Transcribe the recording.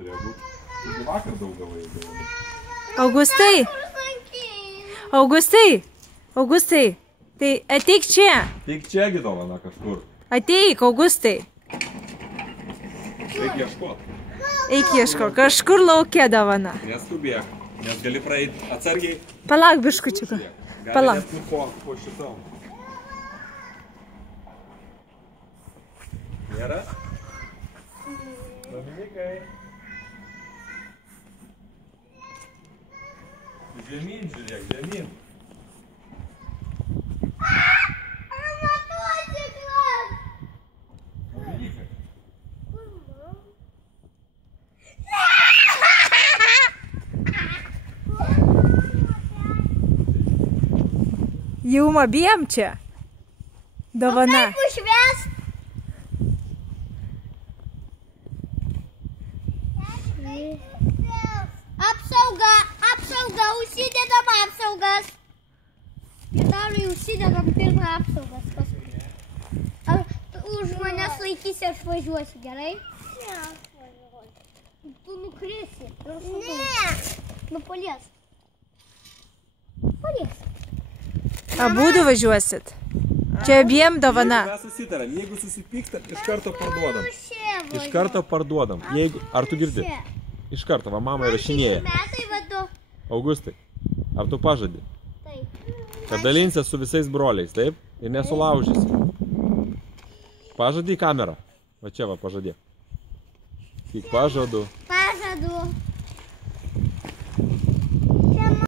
turėjo būti. Taigi vakar daug gavai dovanų. Augustai! Augustai! Augustai! Tai ateik čia! Teik čiagi dovana kažkur. Ateik, Augustai! Eik ieškot. Eik ieško, kažkur laukia dovana. Neskubėk, nes gali praeiti atsargiai. Palauk biškučiuką. Palauk. Gali net po šitom. Nėra? Dominikai. Žemyn žiūrėk, žemyn. Dominikai. Jum abiem čia. Dovana. Kaip užvest? Apsauga, apsauga, užsidedam apsaugas. Gitarai, užsidedam pirmą apsaugas. Ar už manęs laikysi, aš važiuosiu, gerai? Ne, aš važiuosiu. Tu nukrisi. Ne. Nu, palies. Palies. Abudu važiuosit. Čia abiem dovana. Mes susitarėm, jeigu susipykstam, iš karto parduodam. Iš karto parduodam. Ar tu girdi? Iš karto, va mama įrašinėja. Augustai, ar tu pažadi? Taip. Kad dalinsies su visais broliais, taip? Ir nesulaužysi. Pažadį į kamerą. Va čia va, pažadė. Tik pažadu.